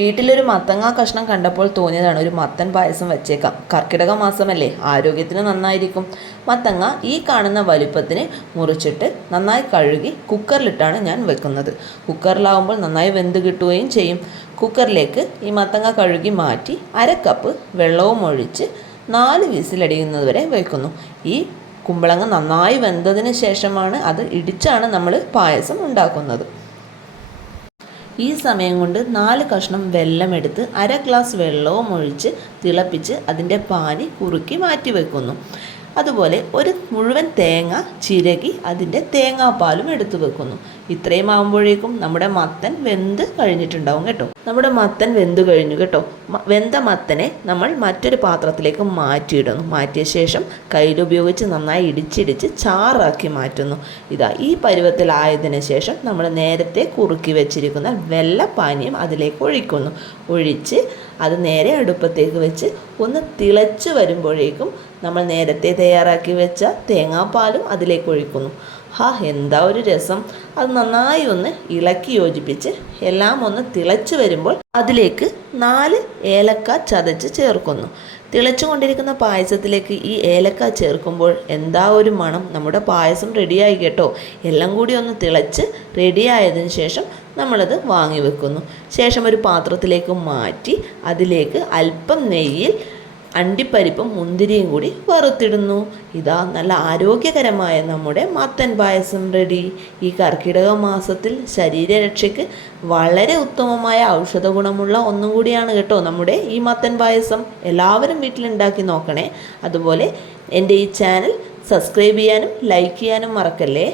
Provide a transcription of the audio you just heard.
വീട്ടിലൊരു മത്തങ്ങ കഷ്ണം കണ്ടപ്പോൾ തോന്നിയതാണ് ഒരു മത്തൻ പായസം വെച്ചേക്കാം. കർക്കിടക മാസമല്ലേ, ആരോഗ്യത്തിന് നന്നായിരിക്കും. മത്തങ്ങ ഈ കാണുന്ന വലുപ്പത്തിന് മുറിച്ചിട്ട് നന്നായി കഴുകി കുക്കറിലിട്ടാണ് ഞാൻ വെക്കുന്നത്. കുക്കറിലാവുമ്പോൾ നന്നായി വെന്ത് കിട്ടുകയും ചെയ്യും. കുക്കറിലേക്ക് ഈ മത്തങ്ങ കഴുകി മാറ്റി 1/2 കപ്പ് വെള്ളവും ഒഴിച്ച് 4 വിസിലടിയുന്നത് വരെ വയ്ക്കുന്നു. ഈ കുമ്പളങ്ങ നന്നായി വെന്തതിന് ശേഷമാണ് അത് ഇടിച്ചാണ് നമ്മൾ പായസം ഉണ്ടാക്കുന്നത്. ഈ സമയം കൊണ്ട് 4 കഷ്ണം വെല്ലം എടുത്ത് 1/2 ഗ്ലാസ് വെള്ളവും ഒഴിച്ച് തിളപ്പിച്ച് അതിൻ്റെ പാനി കുറുക്കി മാറ്റി വെക്കുന്നു. അതുപോലെ ഒരു മുഴുവൻ തേങ്ങ ചിരകി അതിൻ്റെ തേങ്ങാപ്പാലും എടുത്തു വെക്കുന്നു. ഇത്രയും ആകുമ്പോഴേക്കും നമ്മുടെ മത്തൻ വെന്ത് കഴിഞ്ഞിട്ടുണ്ടാവും കേട്ടോ. നമ്മുടെ മത്തൻ വെന്ത് കഴിഞ്ഞു കേട്ടോ. വെന്ത മത്തനെ നമ്മൾ മറ്റൊരു പാത്രത്തിലേക്ക് മാറ്റിയിടുന്നു. മാറ്റിയ ശേഷം കയ്യിലുപയോഗിച്ച് നന്നായി ഇടിച്ചിടിച്ച് ചാറാക്കി മാറ്റുന്നു. ഈ പരുവത്തിലായതിനു ശേഷം നമ്മൾ നേരത്തെ കുറുക്കി വെച്ചിരിക്കുന്ന വെള്ളപ്പാനിയും അതിലേക്ക് ഒഴിച്ച് അത് നേരെ അടുപ്പത്തേക്ക് വെച്ച് ഒന്ന് തിളച്ച് വരുമ്പോഴേക്കും നമ്മൾ നേരത്തെ തയ്യാറാക്കി വെച്ച തേങ്ങാപ്പാലും അതിലേക്ക് ഒഴിക്കുന്നു. എന്താ ഒരു രസം! അത് നന്നായി ഒന്ന് ഇളക്കി യോജിപ്പിച്ച് എല്ലാം ഒന്ന് തിളച്ച് വരുമ്പോൾ അതിലേക്ക് 4 ഏലക്ക ചതച്ച് ചേർക്കുന്നു. തിളച്ചു കൊണ്ടിരിക്കുന്ന പായസത്തിലേക്ക് ഈ ഏലക്ക ചേർക്കുമ്പോൾ എന്താ ഒരു മണം! നമ്മുടെ പായസം റെഡിയായി കേട്ടോ. എല്ലാം കൂടി ഒന്ന് തിളച്ച് റെഡിയായതിനു ശേഷം നമ്മളത് വാങ്ങി വെക്കുന്നു. ശേഷം ഒരു പാത്രത്തിലേക്ക് മാറ്റി അതിലേക്ക് അല്പം നെയ്യിൽ അണ്ടിപ്പരിപ്പും മുന്തിരിയും കൂടി വറുത്തിടുന്നു. നല്ല ആരോഗ്യകരമായ നമ്മുടെ മത്തൻ പായസം റെഡി. ഈ കർക്കിടക മാസത്തിൽ ശരീരരക്ഷയ്ക്ക് വളരെ ഉത്തമമായ ഔഷധ ഗുണമുള്ള ഒന്നും കൂടിയാണ് കേട്ടോ നമ്മുടെ ഈ മത്തൻ പായസം. എല്ലാവരും വീട്ടിലുണ്ടാക്കി നോക്കണേ. അതുപോലെ എൻ്റെ ഈ ചാനൽ സബ്സ്ക്രൈബ് ചെയ്യാനും ലൈക്ക് ചെയ്യാനും മറക്കല്ലേ.